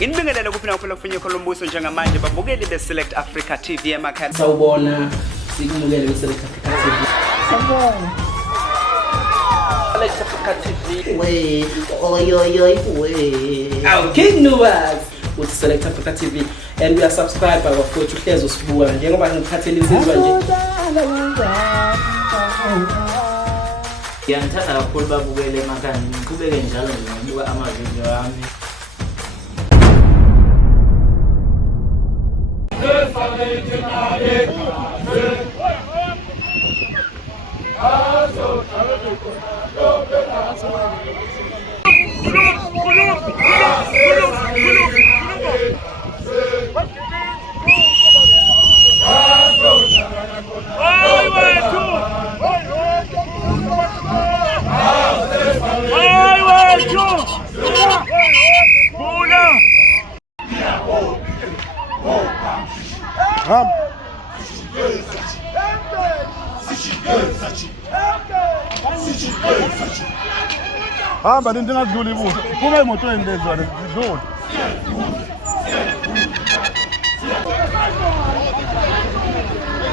Inibingelela kuphi nakho lokufinya Colombuso njengamanje babukeli beSelect Africa TV emakhaya. Sawubona sikumukele beSelect Africa TV. Sawubona. Select Africa TV. We we. Our King Nuwas with Select Africa TV and we are subscribed by bafowethu Hlezo Sibuka njengoba ngiphathele izizwa nje. Ngiyangithanda kakhulu babukele emakhaya ngiqhubeke njalo ngibuka amavideo ami. Hamba ndingadluli ibutho kuba imoto endezwana zidlule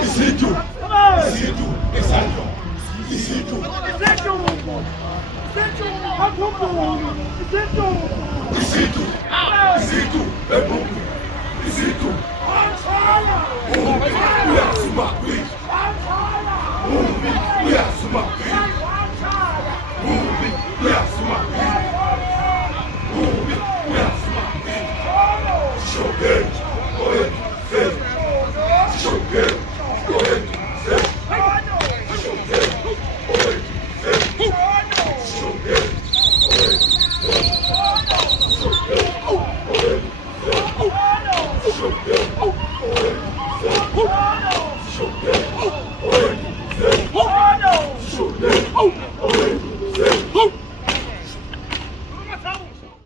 isitu esandlo isitu ebumbu isitu uyasuma